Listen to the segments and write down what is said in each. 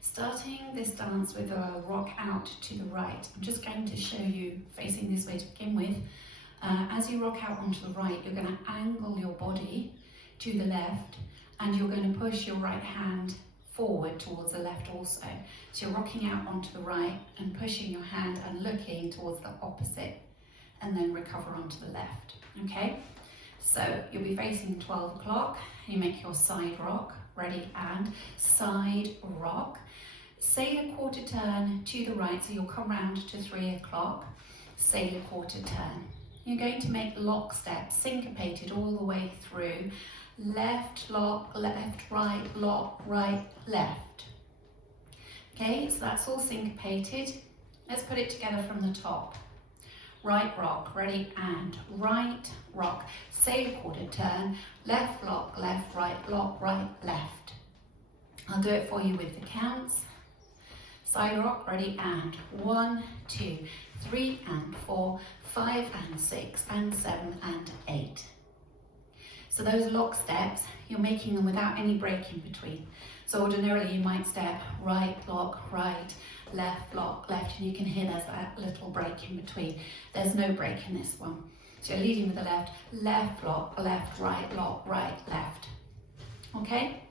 Starting this dance with a rock out to the right. I'm just going to show you facing this way to begin with. As you rock out onto the right, you're going to angle your body to the left and you're going to push your right hand forward towards the left also. So you're rocking out onto the right and pushing your hand and looking towards the opposite, and then recover onto the left, okay? So you'll be facing 12 o'clock, you make your side rock, ready, and side rock. Sail a quarter turn to the right, so you'll come round to 3 o'clock, sail a quarter turn. You're going to make lock steps, syncopated all the way through. Left, lock, left, right, left. Okay, so that's all syncopated. Let's put it together from the top. Right rock, ready, and right rock. Sail a quarter turn, left lock, lock, right, left. I'll do it for you with the counts. Side rock, ready, and 1, 2, 3, and 4, 5, and 6, and 7, and 8. So those lock steps, you're making them without any break in between. So ordinarily you might step right, lock, right, left, lock, left, and you can hear there's that little break in between. There's no break in this one. So you're leading with the left, left, lock, lock, right, left. Okay?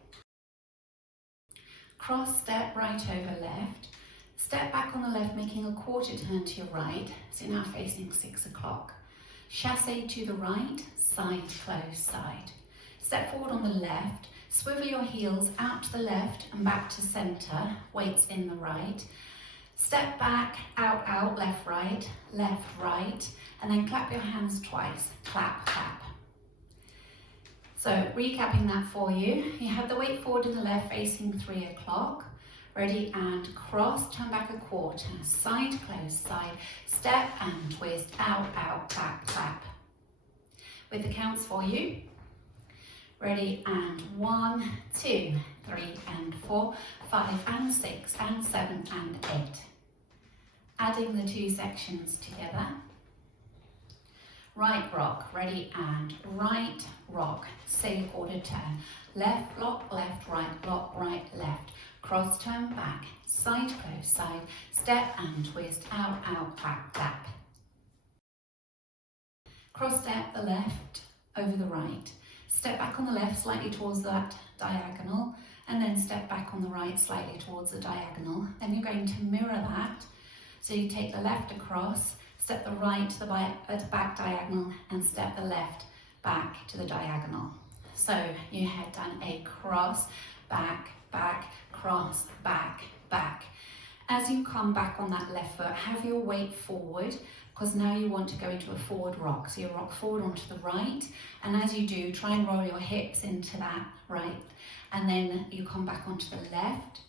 Cross step right over left. Step back on the left, making a quarter turn to your right. So you're now facing 6 o'clock. Chassé to the right, side close, side. Step forward on the left, swivel your heels out to the left and back to centre, weights in the right. Step back, out, left, right, and then clap your hands twice, clap, clap. So recapping that for you, you have the weight forward in the left facing 3 o'clock. Ready, and cross, turn back a quarter, side close, side, step and twist, out, clap, clap. With the counts for you. Ready, and 1, 2, 3, and 4, 5, and 6, and 7, and 8. Adding the two sections together. Right rock, ready, and right rock, sail quarter turn, left lock, right, left. Cross, turn back, side close, side, step and twist, out, clap, clap. Cross step the left over the right. Step back on the left slightly towards that diagonal, and then step back on the right slightly towards the diagonal. Then you're going to mirror that. So you take the left across, step the right to the back diagonal, and step the left back to the diagonal. So you had done a cross, back, cross, back. As you come back on that left foot, have your weight forward, because now you want to go into a forward rock. So you rock forward onto the right, and as you do, try and roll your hips into that right, and then you come back onto the left.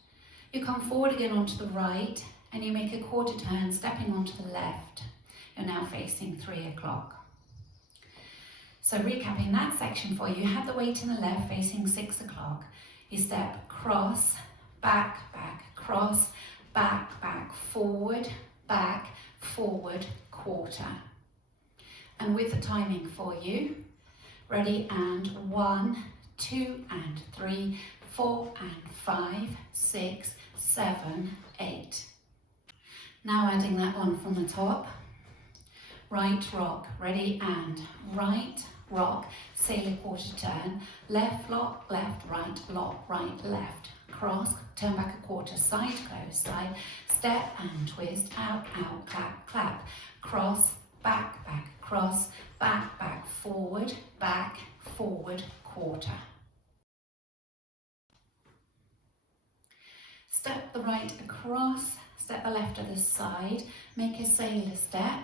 You come forward again onto the right, and you make a quarter turn, stepping onto the left. You're now facing 3 o'clock. So recapping that section for you, you have the weight in the left facing 6 o'clock. You step cross, back, cross, back, forward, quarter. And with the timing for you, ready, and 1, 2, and 3, 4, and 5, 6, 7, 8. Now adding that on from the top. Right rock, ready, and right rock, sail a quarter turn, left lock, right, left. Cross, turn back a quarter, side close, side, step and twist, out, clap, clap. Cross, back, cross, back, forward, quarter. Step the right across, step the left to the side, make a sailor step,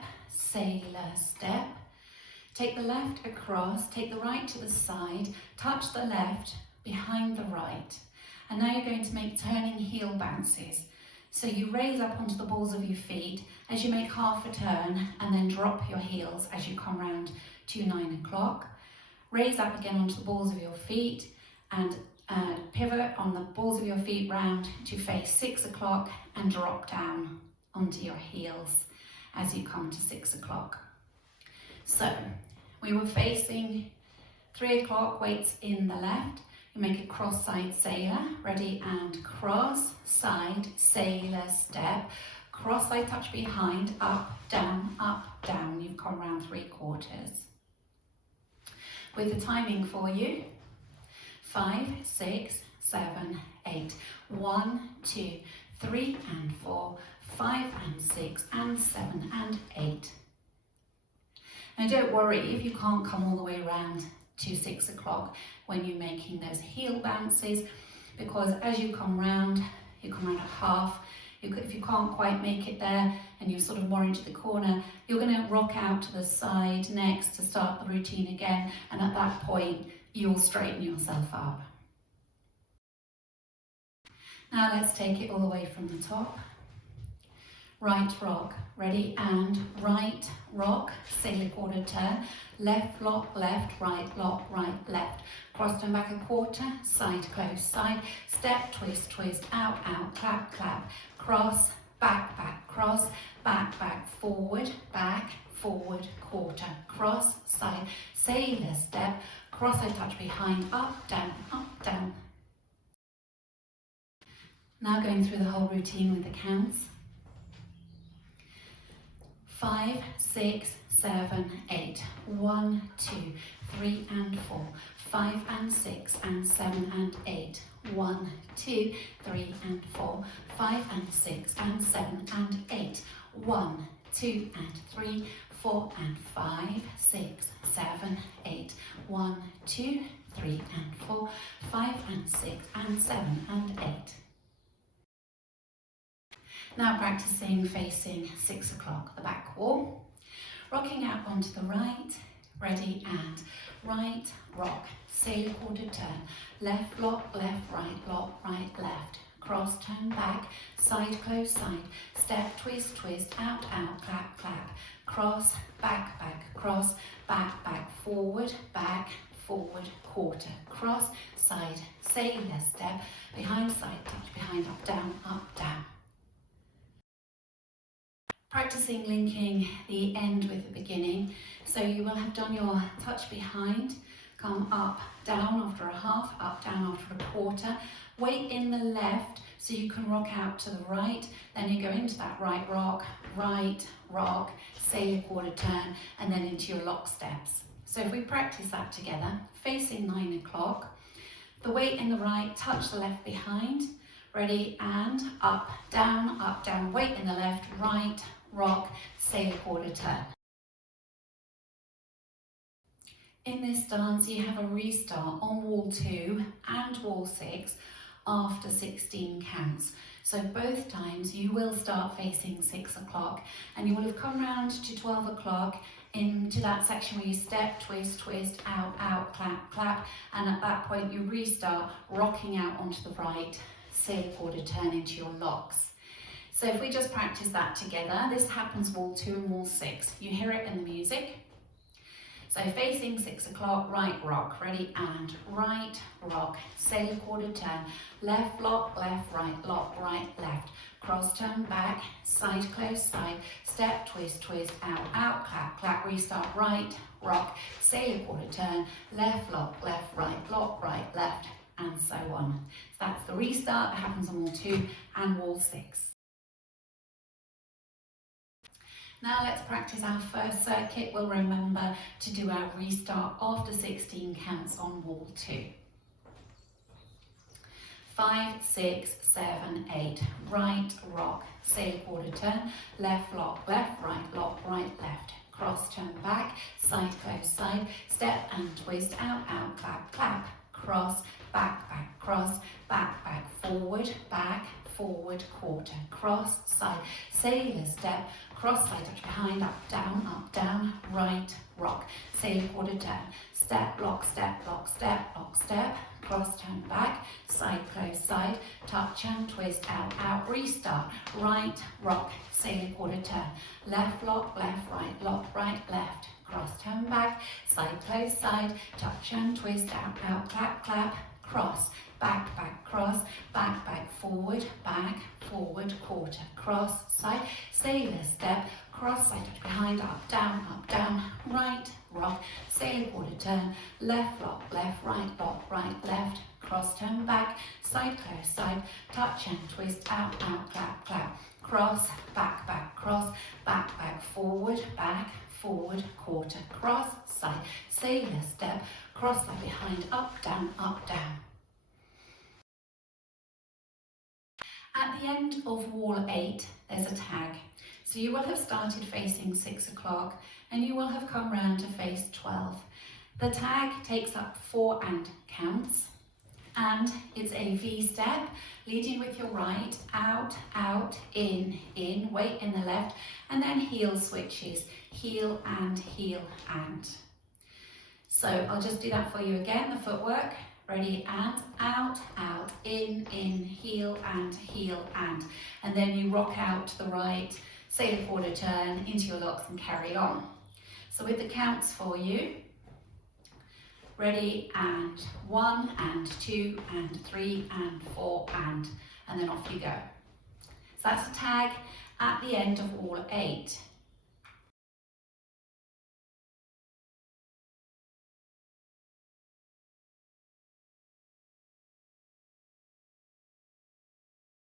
take the left across, take the right to the side, touch the left behind the right. And now you're going to make turning heel bounces. So you raise up onto the balls of your feet as you make half a turn, and then drop your heels as you come round to 9 o'clock. Raise up again onto the balls of your feet and pivot on the balls of your feet round to face 6 o'clock and drop down onto your heels as you come to 6 o'clock. So we were facing 3 o'clock, weights in the left. You make a cross side sailor, ready, and cross side sailor step, cross side touch behind, up, down, you've gone around 3/4. With the timing for you, 5, 6, 7, 8, 1, 2, 3 and 4, 5 and 6 and 7 and 8. Now don't worry if you can't come all the way around to 6 o'clock when you're making those heel bounces, because as you come round at half. If you can't quite make it there and you're sort of more into the corner, you're going to rock out to the side next to start the routine again, and at that point you'll straighten yourself up. Now let's take it all the way from the top. Right rock, ready, and right rock, sailor quarter turn, left lock, left, right lock, right, left, cross turn back 1/4, side close, side, step, twist, twist, out, out, clap, clap, cross, back, back, cross, back, back, forward, quarter, cross, side, sailor step, cross side touch behind, up, down, up, down. Now going through the whole routine with the counts. 5, 6, 7, 8, 1, 2, 3 and 4, 5 and 6 and 7 and 8, 1, 2, 3 and 4, 5 and 6 and 7 and 8, 1, 2 and 3, 4 and 5, 6, 7, 8, 1, 2, 3 and 4, 5 and 6 and 7 and 8. Now practicing facing 6 o'clock, the back wall. Rocking out onto the right, ready, and right rock, sailor quarter turn, left lock, left, right, left, cross, turn back, side close, side, step, twist, twist, out, out, clap, clap, cross, back, back, cross, back, back, forward, quarter, cross, side, sailor step, behind, side, touch, behind, up, down, up, down. Practicing linking the end with the beginning. So you will have done your touch behind, come up, down after a half, up, down after a quarter. Weight in the left so you can rock out to the right. Then you go into that right rock, sailor quarter turn, and then into your lock steps. So if we practice that together, facing 9 o'clock, the weight in the right, touch the left behind, ready, and up, down, weight in the left, right, rock, sailor quarter turn. In this dance, you have a restart on wall 2 and wall 6 after 16 counts. So both times you will start facing 6 o'clock, and you will have come round to 12 o'clock into that section where you step, twist, twist, out, out, clap, clap, and at that point you restart rocking out onto the right, sailor quarter turn into your locks. So if we just practice that together, this happens wall 2 and wall 6. You hear it in the music. So facing 6 o'clock, right rock, ready, and right rock, sailor quarter turn, left lock, left, right, left, cross turn back, side close, side, step, twist, twist, out, out, clap, clap, restart, right rock, sailor quarter turn, left lock, right, left, and so on. So that's the restart that happens on wall 2 and wall 6. Now let's practice our first circuit. We'll remember to do our restart after 16 counts on wall 2. 5, 6, 7, 8, right rock, sailor quarter turn, left lock, right, left, cross turn back, side close, side, step and twist, out, out, clap, clap, cross, back, back, cross, back, back, forward, quarter, cross, side, sailor step, cross side touch behind, up, down, right, rock, sailor quarter turn, step, lock, step, cross turn back, side close, side, touch and twist, out, out, restart, right, rock, sailor quarter turn, left lock, right, left, cross turn back, side close, side, touch and twist, out, out, clap, clap, cross, back, back, cross, back, forward, quarter, cross, side, sailor step, cross, side touch behind, up, down, right, rock, sailor quarter turn, left lock, right, left, cross, turn back, side, close, side, touch and twist, out, out, clap, clap, cross, back, back, cross, back, back, forward, quarter, cross, side, sailor step, cross that behind, up, down, up, down. At the end of wall 8, there's a tag. So you will have started facing 6 o'clock and you will have come round to face 12. The tag takes up 4 and counts, and it's a V step, leading with your right, out, out, in, weight in the left, and then heel switches, heel and. So I'll just do that for you again, the footwork. Ready, and out, out, in, heel and, and then you rock out to the right, sailor quarter turn into your locks and carry on. So with the counts for you, ready, and 1 and 2 and 3 and 4 and then off you go. So that's a tag at the end of wall 8.